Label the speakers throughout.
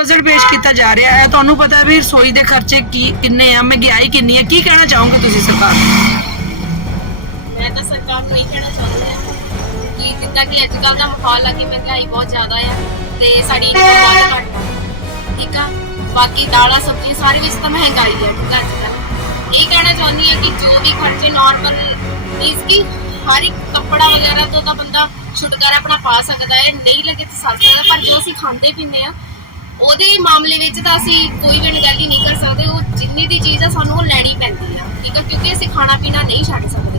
Speaker 1: Budget ਪੇਸ਼ ਕੀਤਾ ਜਾ ਰਿਹਾ ਹੈ। ਤੁਹਾਨੂੰ ਪਤਾ ਹੈ ਵੀ ਰਸੋਈ ਦੇ ਖਰਚੇ ਕੀ ਕਿੰਨੇ ਆ, ਮਹਿੰਗਾਈ ਕਿੰਨੀ ਹੈ ਕੀ ਕਹਿਣਾ ਚਾਹੋਗੇ ਤੁਸੀਂ ਸਰਕਾਰ? ਨੂੰ?
Speaker 2: ਮੈਂ ਤਾਂ ਸਰਕਾਰ ਨੂੰ ਇਹ ਕਹਿਣਾ ਚਾਹੁੰਦੀ ਹਾਂ ਕਿ ਜਿੱਦਾਂ ਕਿ ਅੱਜ ਕੱਲ ਦਾ ਮਾਹੌਲ ਆ ਕਿ ਮਹਿੰਗਾਈ ਬਹੁਤ ਜ਼ਿਆਦਾ ਆ ਤੇ ਸਾਡੀ ਇਨਕਮ ਬਹੁਤ ਘੱਟ ਆ। ਠੀਕ ਆ? ਬਾਕੀ ਦਾਲਾਂ, ਸਬਜ਼ੀਆਂ ਸਾਰੇ ਵਿੱਚ ਤਾਂ ਮਹਿੰਗਾਈ ਆ, ਠੀਕ ਆ ਅੱਜ ਕੱਲ ਇਹ ਕਹਿਣਾ ਚਾਹੁੰਦੀ ਹਾਂ ਕਿ ਜੋ ਵੀ ਖਰਚੇ ਨਾਰਮਲ ਮੀਨਸ ਕਿ ਹਰ ਇੱਕ ਕੱਪੜਾ ਵਗੈਰਾ ਤੋਂ ਤਾਂ ਬੰਦਾ ਛੁਟਕਾਰਾ ਆਪਣਾ ਪਾ ਸਕਦਾ ਹੈ, ਨਹੀਂ ਲੱਗੇ ਤਾਂ ਸਰ ਪਰ ਜੋ ਅਸੀਂ ਖਾਂਦੇ ਪੀਂਦੇ ਆ ਉਹਦੇ ਮਾਮਲੇ ਵਿੱਚ ਤਾਂ ਅਸੀਂ ਕੋਈ ਵੀ ਅਣਗਹਿਲੀ ਨਹੀਂ ਕਰ ਸਕਦੇ। ਉਹ ਜਿੰਨੀ ਦੀ ਚੀਜ਼ ਆ, ਸਾਨੂੰ ਉਹ ਲੈਣੀ ਪੈਂਦੀ ਆ, ਠੀਕ ਆ? ਕਿਉਂਕਿ ਅਸੀਂ ਖਾਣਾ ਪੀਣਾ ਨਹੀਂ ਛੱਡ ਸਕਦੇ।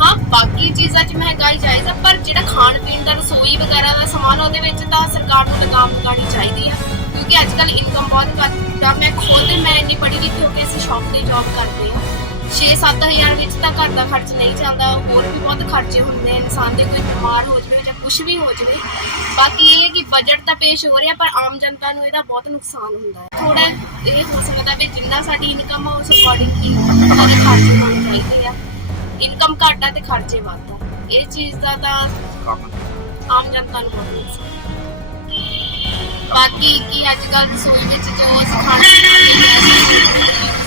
Speaker 2: ਹਾਂ, ਬਾਕੀ ਚੀਜ਼ਾਂ 'ਚ ਮਹਿੰਗਾਈ ਜਾਇਜ਼ ਆ, ਪਰ ਜਿਹੜਾ ਖਾਣ ਪੀਣ ਦਾ ਰਸੋਈ ਵਗੈਰਾ ਦਾ ਸਮਾਨ ਉਹਦੇ ਵਿੱਚ ਤਾਂ ਸਰਕਾਰ ਨੂੰ ਲਗਾਮ ਲਗਾਉਣੀ ਚਾਹੀਦੀ ਆ। ਕਿਉਂਕਿ ਅੱਜ ਕੱਲ ਇਨਕਮ ਬਹੁਤ ਘੱਟ ਆ। ਮੈਂ ਖੁਦ ਮੈਂ ਇੰਨੀ ਪੜ੍ਹੀ ਲਿਖੀ ਹੋ ਕੇ ਅਸੀਂ ਸ਼ੌਪ ਤੇ ਜੌਬ ਕਰਦੇ ਆ। 6-7000 ਵਿੱਚ ਤਾਂ ਘਰ ਦਾ ਖਰਚ ਨਹੀਂ ਚੱਲਦਾ। ਹੋਰ ਵੀ ਬਹੁਤ ਖਰਚੇ ਹੁੰਦੇ ਇਨਸਾਨ ਦੇ ਕੋਈ ਬਿਮਾਰ ਹੋ ਜਾਵੇ ਕੁਝ ਵੀ ਹੋ ਜਾਵੇ। ਬਾਕੀ ਇਹ ਹੈ ਕਿ ਬਜਟ ਤਾਂ ਪੇਸ਼ ਹੋ ਰਿਹਾ, ਪਰ ਆਮ ਜਨਤਾ ਨੂੰ ਇਹਦਾ ਬਹੁਤ ਨੁਕਸਾਨ ਹੁੰਦਾ ਹੈ। ਥੋੜਾ ਇਹ ਹੋ ਸਕਦਾ ਵੀ ਜਿੰਨਾ ਸਾਡੀ ਇਨਕਮ ਆ, ਉਸ ਅਕੋਰਡਿੰਗਲੀ ਸਾਡੇ ਖਰਚੇ ਹੋਣੇ ਚਾਹੀਦੇ ਆ ਇਨਕਮ ਘੱਟ ਆ ਤੇ ਖਰਚੇ ਵੱਧ ਆ। ਇਹ ਚੀਜ਼ ਦਾ ਤਾਂ ਆਮ ਜਨਤਾ ਨੂੰ ਬਹੁਤ ਨੁਕਸਾਨ ਬਾਕੀ ਕੀ ਅੱਜ ਕੱਲ ਰਸੋਈ ਵਿੱਚ ਜੋ ਅਸੀਂ ਖਾਣਾ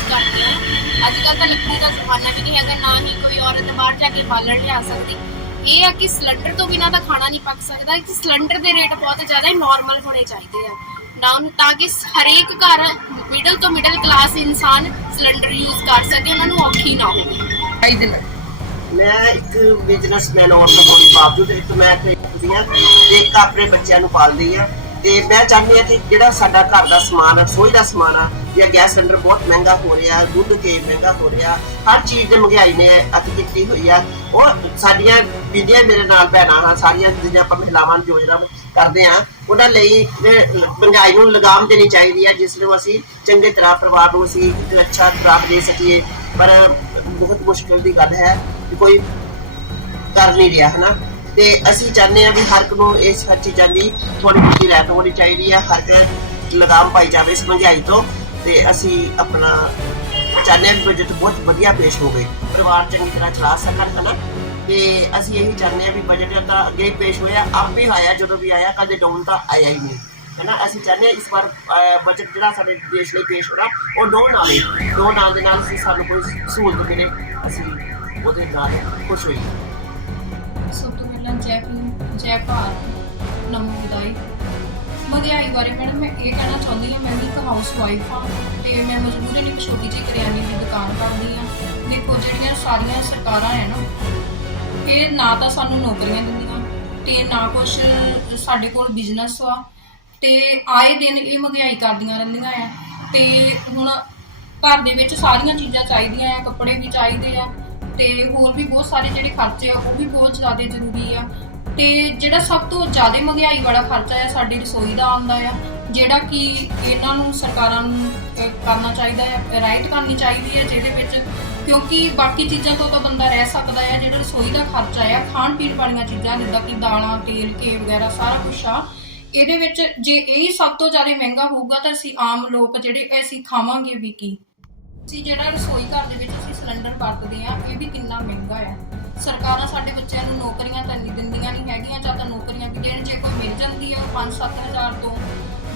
Speaker 2: ਕਰਦੇ ਹਾਂ। ਅੱਜ ਕੱਲ ਤਾਂ ਲੱਕੜੀ ਦਾ ਜ਼ਮਾਨਾ ਵੀ ਨਹੀਂ ਹੈਗਾ, ਨਾ ਹੀ ਕੋਈ ਔਰਤ ਬਾਹਰ ਜਾ ਕੇ ਬਾਲਣ ਲਿਆ ਸਕਦੀ। ਇਹ ਆ ਕਿ ਸਿਲੰਡਰ ਤੋਂ ਬਿਨਾਂ ਤਾਂ ਖਾਣਾ ਨਹੀਂ ਪੱਕ ਸਕਦਾ। ਕਿ ਸਿਲੰਡਰ ਦੇ ਰੇਟ ਬਹੁਤ ਜ਼ਿਆਦਾ ਨਾਰਮਲ ਹੋਣੇ ਚਾਹੀਦੇ ਆ। ਨਾ ਤਾਂ ਕਿ ਹਰੇਕ ਘਰ ਮਿਡਲ ਤੋਂ ਮਿਡਲ ਕਲਾਸ ਇਨਸਾਨ ਸਿਲੰਡਰ ਯੂਜ਼ ਕਰ ਸਕੇ ਉਹਨਾਂ ਨੂੰ ਔਖੀ ਨਾ ਹੋਵੇ।
Speaker 3: ਮੈਂ ਇੱਕ ਬਿਜ਼ਨਸਮੈਨ ਹੋਣ ਦੇ ਬਾਵਜੂਦ ਇੱਕ ਮੈਂ ਤੇ ਇੱਕ ਆਪਣੇ ਬੱਚਿਆਂ ਨੂੰ ਪਾਲਦੀ ਆ ਤੇ ਮੈਂ ਚਾਹੁੰਦੀ ਹਾਂ ਕਿ ਜਿਹੜਾ ਸਾਡਾ ਘਰ ਦਾ ਸਮਾਨ ਆ, ਰਸੋਈ ਦਾ ਸਮਾਨ ਆ, ਜਾਂ ਗੈਸ ਸਿਲੰਡਰ ਬਹੁਤ ਮਹਿੰਗਾ ਹੋ ਰਿਹਾ, ਦੁੱਧ ਤੇ ਮਹਿੰਗਾ ਹੋ ਰਿਹਾ, ਹਰ ਚੀਜ਼ ਦੇ ਮਹਿੰਗਾਈ ਨੇ ਅਤ ਕੀਤੀ ਹੋਈ ਆ। ਉਹ ਸਾਡੀਆਂ ਬੀਬੀਆਂ ਮੇਰੇ ਨਾਲ ਭੈਣਾਂ ਹਨ ਸਾਰੀਆਂ ਜਿਹੜੀਆਂ ਆਪਾਂ ਮਹਿਲਾਵਾਂ ਯੋਜਨਾ ਕਰਦੇ ਆ ਉਹਨਾਂ ਲਈ ਮਹਿੰਗਾਈ ਨੂੰ ਲਗਾਮ ਦੇਣੀ ਚਾਹੀਦੀ ਹੈ ਜਿਸ ਨੂੰ ਅਸੀਂ ਚੰਗੇ ਤਰ੍ਹਾਂ ਪਰਿਵਾਰ ਨੂੰ ਅਸੀਂ ਇੱਕ ਅੱਛਾ ਖੁਰਾਕ ਦੇ ਸਕੀਏ। ਪਰ ਬਹੁਤ ਮੁਸ਼ਕਿਲ ਦੀ ਗੱਲ ਹੈ ਕਿ ਕੋਈ ਕਰ ਨਹੀਂ ਰਿਹਾ, ਹਨਾ? ਤੇ ਅਸੀਂ ਚਾਹੁੰਦੇ ਆ ਵੀ ਹਰ ਇੱਕ ਨੂੰ ਇਸ ਹਰ ਚੀਜ਼ਾਂ ਦੀ ਥੋੜੀ ਬਹੁਤੀ ਰਹਿਤ ਹੋਣੀ ਚਾਹੀਦੀ ਹੈ ਹਰ ਇੱਕ ਲਗਾਮ ਪਾਈ ਜਾਵੇ ਇਸ ਮਹਿੰਗਾਈ ਤੋਂ ਤੇ ਅਸੀਂ ਆਪਣਾ ਚਾਹੁੰਦੇ ਹਾਂ ਵੀ ਬਜਟ ਬਹੁਤ ਵਧੀਆ ਪੇਸ਼ ਹੋਵੇ, ਪਰਿਵਾਰ ਚੰਗੀ ਤਰ੍ਹਾਂ ਚਲਾ ਸਕਣ, ਹਨਾ? ਤੇ ਅਸੀਂ ਇਹੀ ਚਾਹੁੰਦੇ ਆ ਵੀ ਬਜਟ ਤਾਂ ਅੱਗੇ ਹੀ ਪੇਸ਼ ਹੋਇਆ, ਆਪੇ ਆਇਆ, ਜਦੋਂ ਵੀ ਆਇਆ, ਕਦੇ ਡਾਊਨ ਤਾਂ ਆਇਆ ਹੀ ਨਹੀਂ, ਹੈਨਾ? ਅਸੀਂ ਚਾਹੁੰਦੇ ਹਾਂ ਇਸ ਵਾਰ ਬਜਟ ਜਿਹੜਾ ਸਾਡੇ ਦੇਸ਼ ਲਈ ਪੇਸ਼ ਹੋਣਾ, ਉਹ ਡਾਊਨ ਆਵੇ ਡਾਊਨ ਆਉਣ ਦੇ ਨਾਲ ਅਸੀਂ ਸਾਨੂੰ ਕੋਈ ਸਹੂਲਤ ਮਿਲੇ, ਅਸੀਂ ਉਹਦੇ ਨਾਲ ਖੁਸ਼ ਹੋਈਏ।
Speaker 4: ਸਭ ਜੈ ਭੀਮ ਜੈ ਭਾਰਤ ਨਮੋ ਵਿਦਾਈ ਮਹਿੰਗਾਈ ਬਾਰੇ ਮੈਡਮ ਮੈਂ ਇਹ ਕਹਿਣਾ ਚਾਹੁੰਦੀ ਹਾਂ, ਮੈਂ ਵੀ ਇੱਕ ਹਾਊਸ ਵਾਈਫ ਹਾਂ ਤੇ ਮੈਂ ਮਜਬੂਰਨ ਇੱਕ ਛੋਟੀ ਜਿਹੀ ਕਰਿਆਨੇ ਦੀ ਦੁਕਾਨ ਕਰਦੀ ਹਾਂ। ਦੇਖੋ, ਜਿਹੜੀਆਂ ਸਾਰੀਆਂ ਸਰਕਾਰਾਂ ਹੈ ਨਾ, ਇਹ ਨਾ ਤਾਂ ਸਾਨੂੰ ਨੌਕਰੀਆਂ ਦਿੰਦੀਆਂ ਤੇ ਨਾ ਕੁਛ ਸਾਡੇ ਕੋਲ ਬਿਜ਼ਨਸ ਆ ਤੇ ਆਏ ਦਿਨ ਇਹ ਮਹਿੰਗਾਈ ਕਰਦੀਆਂ ਰਹਿੰਦੀਆਂ ਆ। ਤੇ ਹੁਣ ਘਰ ਦੇ ਵਿੱਚ ਸਾਰੀਆਂ ਚੀਜ਼ਾਂ ਚਾਹੀਦੀਆਂ ਆ, ਕੱਪੜੇ ਵੀ ਚਾਹੀਦੇ ਆ ਤੇ ਹੋਰ ਵੀ ਬਹੁਤ ਸਾਰੇ ਜਿਹੜੇ ਖਰਚੇ ਆ, ਉਹ ਵੀ ਬਹੁਤ ਜ਼ਿਆਦਾ ਜ਼ਰੂਰੀ ਆ। ਤੇ ਜਿਹੜਾ ਸਭ ਤੋਂ ਜ਼ਿਆਦਾ ਮਹਿੰਗਾਈ ਵਾਲਾ ਖਰਚਾ ਆ, ਸਾਡੀ ਰਸੋਈ ਦਾ ਆਉਂਦਾ ਆ, ਜਿਹੜਾ ਕਿ ਇਹਨਾਂ ਨੂੰ ਸਰਕਾਰਾਂ ਨੂੰ ਕਰਨਾ ਚਾਹੀਦਾ ਹੈ ਰਾਈਟ ਕਰਨੀ ਚਾਹੀਦੀ ਹੈ ਜਿਹਦੇ ਵਿੱਚ, ਕਿਉਂਕਿ ਬਾਕੀ ਚੀਜ਼ਾਂ ਤੋਂ ਤਾਂ ਬੰਦਾ ਰਹਿ ਸਕਦਾ ਹੈ ਜਿਹੜਾ ਰਸੋਈ ਦਾ ਖਰਚਾ ਆ, ਖਾਣ ਪੀਣ ਵਾਲੀਆਂ ਚੀਜ਼ਾਂ, ਜਿੱਦਾਂ ਕਿ ਦਾਲਾਂ, ਤੇਲ ਕੇ ਵਗੈਰਾ, ਸਾਰਾ ਕੁਝ ਆ, ਇਹਦੇ ਵਿੱਚ ਜੇ ਇਹ ਸਭ ਤੋਂ ਜ਼ਿਆਦਾ ਮਹਿੰਗਾ ਹੋਊਗਾ ਤਾਂ ਅਸੀਂ ਆਮ ਲੋਕ ਜਿਹੜੇ ਅਸੀਂ ਖਾਵਾਂਗੇ ਵੀ ਕੀ। ਅਸੀਂ ਜਿਹੜਾ ਰਸੋਈ ਘਰ ਦੇ ਵਿੱਚ ਅਸੀਂ ਸਿਲੰਡਰ ਵਰਤਦੇ ਆ ਇਹ ਵੀ ਕਿੰਨਾ ਮਹਿੰਗਾ ਆ ਸਰਕਾਰਾਂ ਸਾਡੇ ਬੱਚਿਆਂ ਨੂੰ ਨੌਕਰੀਆਂ ਤਾਂ ਨਹੀਂ ਦਿੰਦੀਆਂ ਨਹੀਂ ਹੈਗੀਆਂ, ਜਾਂ ਤਾਂ ਨੌਕਰੀਆਂ ਵੀ ਦੇਣ, ਜੇ ਕੋਈ ਮਿਲ ਜਾਂਦੀ ਹੈ, ਉਹ 5-7000 ਤੋਂ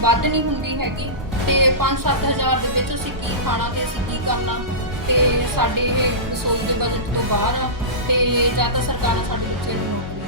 Speaker 4: ਵੱਧ ਨਹੀਂ ਹੁੰਦੀ ਹੈਗੀ। ਤੇ 5-7000 ਦੇ ਵਿੱਚ ਅਸੀਂ ਕੀ ਖਾਣਾ ਤੇ ਅਸੀਂ ਕੀ ਕਰਨਾ? ਤੇ ਸਾਡੇ ਰਸੋਈ ਦੇ ਬਜਟ ਤੋਂ ਬਾਹਰ ਆ, ਤੇ ਜਾਂ ਤਾਂ ਸਰਕਾਰਾਂ ਸਾਡੇ ਬੱਚਿਆਂ ਨੂੰ